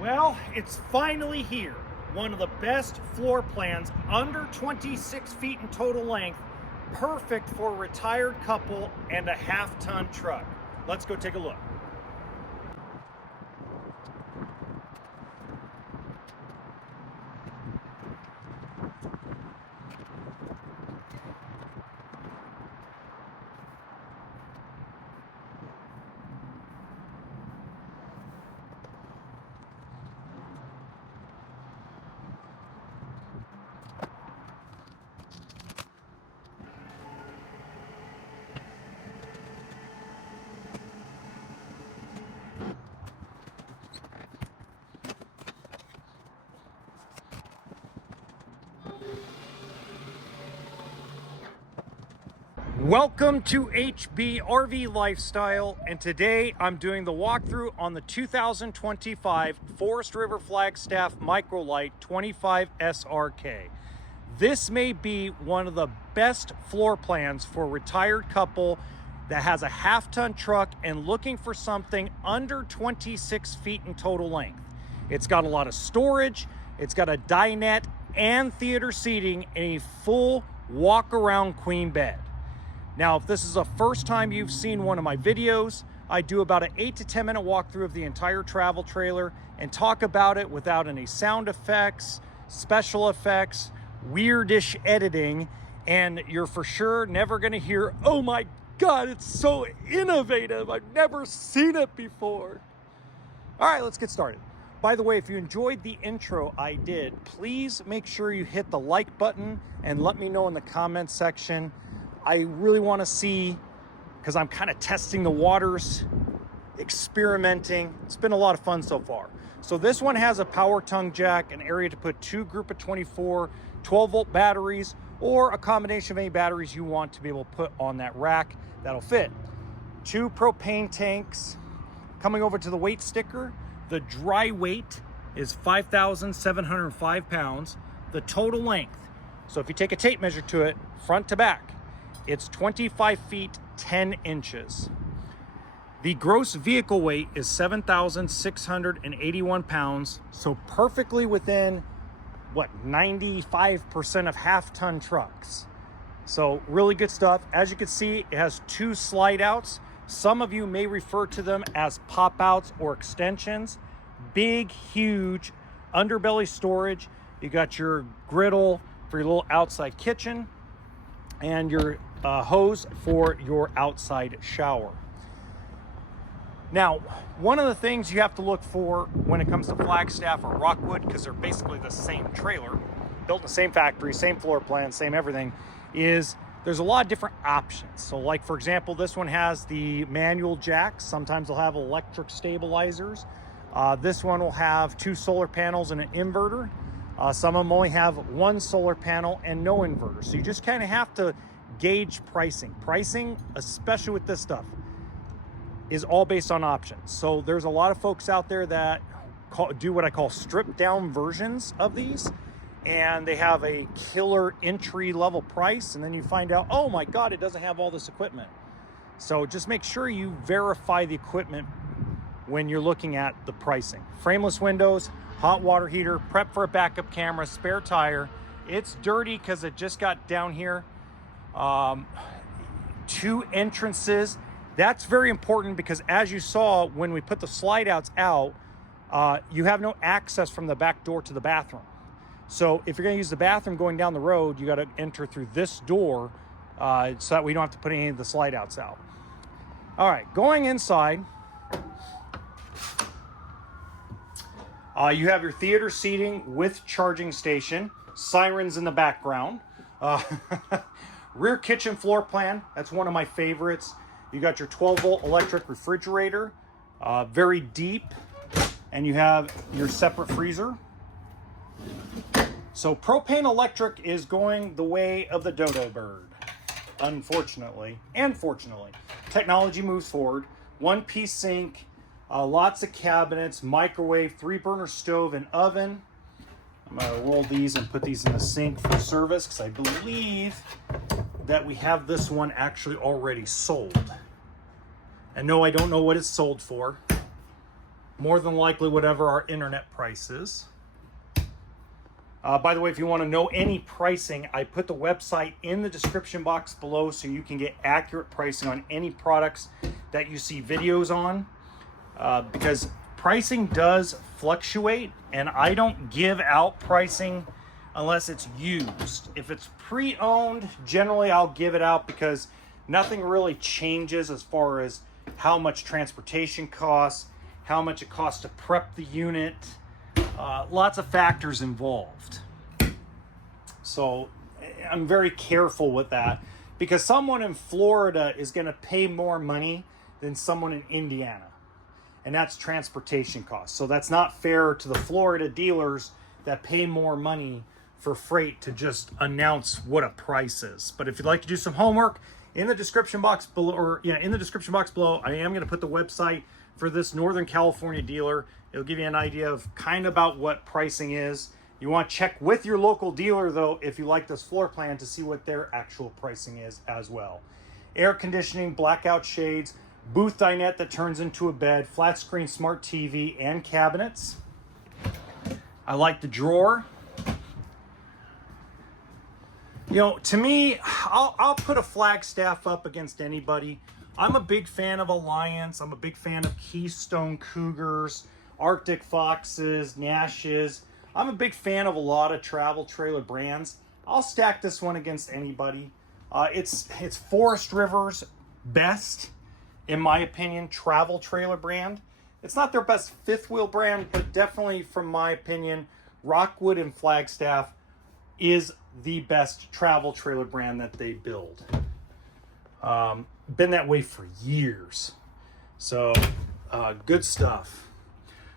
Well, it's finally here. One of the best floor plans, under 26 feet in total length, perfect for a retired couple and a half-ton truck. Let's go take a look. Welcome to HB RV Lifestyle, and today I'm doing the walkthrough on the 2025 Forest River Flagstaff Micro Lite 25 SRK. This may be one of the best floor plans for a retired couple that has a half-ton truck and looking for something under 26 feet in total length. It's got a lot of storage, it's got a dinette and theater seating, and a full walk-around queen bed. Now, if this is the first time you've seen one of my videos, I do about an 8 to 10 minute walkthrough of the entire travel trailer and talk about it without any sound effects, special effects, weirdish editing, and you're for sure never gonna hear, "Oh my God, it's so innovative. I've never seen it before." All right, let's get started. By the way, if you enjoyed the intro I did, please make sure you hit the like button and let me know in the comments section. I really want to see, because I'm kind of testing the waters, experimenting. It's been a lot of fun so far. So this one has a power tongue jack, an area to put two group of 24 12-volt batteries, or a combination of any batteries you want to be able to put on that rack that'll fit. Two propane tanks. Coming over to the weight sticker, the dry weight is 5,705 pounds. The total length, so if you take a tape measure to it, front to back, it's 25 feet 10 inches. The gross vehicle weight is 7,681 pounds, so perfectly within, 95% of half-ton trucks. So really good stuff. As you can see, it has two slide outs. Some of you may refer to them as pop outs or extensions. Big, huge underbelly storage. You got your griddle for your little outside kitchen and your hose for your outside shower. Now, one of the things you have to look for when it comes to Flagstaff or Rockwood, because they're basically the same trailer, built in the same factory, same floor plan, same everything, is there's a lot of different options. So like, for example, this one has the manual jacks. Sometimes they'll have electric stabilizers. This one will have two solar panels and an inverter. Some of them only have one solar panel and no inverter. So you just kind of have to gauge pricing. Pricing, especially with this stuff, is all based on options. So there's a lot of folks out there that do what I call stripped down versions of these, and they have a killer entry level price, and then you find out, oh my God, it doesn't have all this equipment. So just make sure you verify the equipment when you're looking at the pricing. Frameless windows, hot water heater, prep for a backup camera, spare tire. It's dirty because it just got down here. Two entrances. That's very important because, as you saw when we put the slide outs out, you have no access from the back door to the bathroom. So if you're going to use the bathroom going down the road, you got to enter through this door so that we don't have to put any of the slide outs out. All right, going inside, you have your theater seating with charging station, sirens in the background. Rear kitchen floor plan, that's one of my favorites. You got your 12-volt electric refrigerator, very deep, and you have your separate freezer. So propane electric is going the way of the dodo bird, unfortunately and fortunately. Technology moves forward. One-piece sink, lots of cabinets, microwave, 3-burner stove and oven. I'm gonna roll these and put these in the sink for service because I believe that we have this one actually already sold. And no, I don't know what it's sold for. more than likely whatever our internet price is. By the way, if you want to know any pricing, I put the website in the description box below so you can get accurate pricing on any products that you see videos on, because pricing does fluctuate, and I don't give out pricing unless it's used. If it's pre-owned, generally I'll give it out because nothing really changes as far as how much transportation costs, how much it costs to prep the unit. Lots of factors involved. So I'm very careful with that because someone in Florida is going to pay more money than someone in Indiana. And that's transportation costs. So that's not fair to the Florida dealers that pay more money for freight to just announce what a price is. But if you'd like to do some homework, in the description box below, in the description box below, I am going to put the website for this Northern California dealer. It'll give you an idea of kind of about what pricing is. You want to check with your local dealer though if you like this floor plan to see what their actual pricing is as well. Air conditioning, blackout shades, booth dinette that turns into a bed, flat screen smart TV, and cabinets. I like the drawer. You know, to me, I'll put a Flagstaff up against anybody. I'm a big fan of Alliance. I'm a big fan of Keystone Cougars, Arctic Foxes, Nashes. I'm a big fan of a lot of travel trailer brands. I'll stack this one against anybody. It's Forest River's best, in my opinion, travel trailer brand. It's not their best fifth wheel brand, but definitely, from my opinion, Rockwood and Flagstaff is the best travel trailer brand that they build. Been that way for years. So good stuff.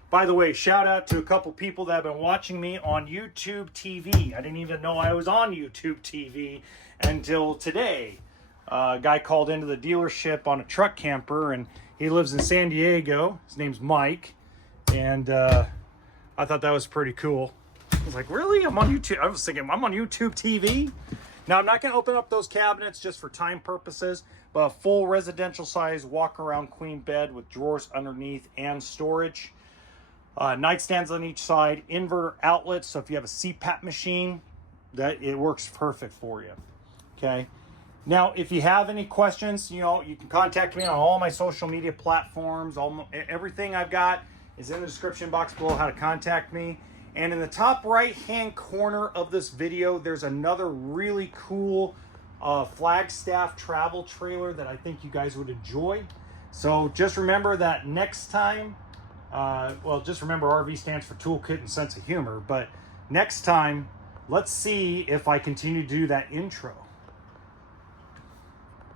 By the way, shout out to a couple people that have been watching me on YouTube TV. I didn't even know I was on YouTube TV until today. A guy called into the dealership on a truck camper, and he lives in San Diego. His name's Mike, and I thought that was pretty cool. I was like, really? I'm on YouTube. I was thinking, I'm on YouTube TV? Now, I'm not going to open up those cabinets just for time purposes, but a full residential size walk-around queen bed with drawers underneath and storage. Nightstands on each side, inverter outlets, so if you have a CPAP machine, that it works perfect for you. Okay. Now, if you have any questions, you can contact me on all my social media platforms. Everything I've got is in the description box below how to contact me. And in the top right-hand corner of this video, there's another really cool Flagstaff travel trailer that I think you guys would enjoy. So just remember that next time, just remember RV stands for toolkit and sense of humor. But next time, let's see if I continue to do that intro.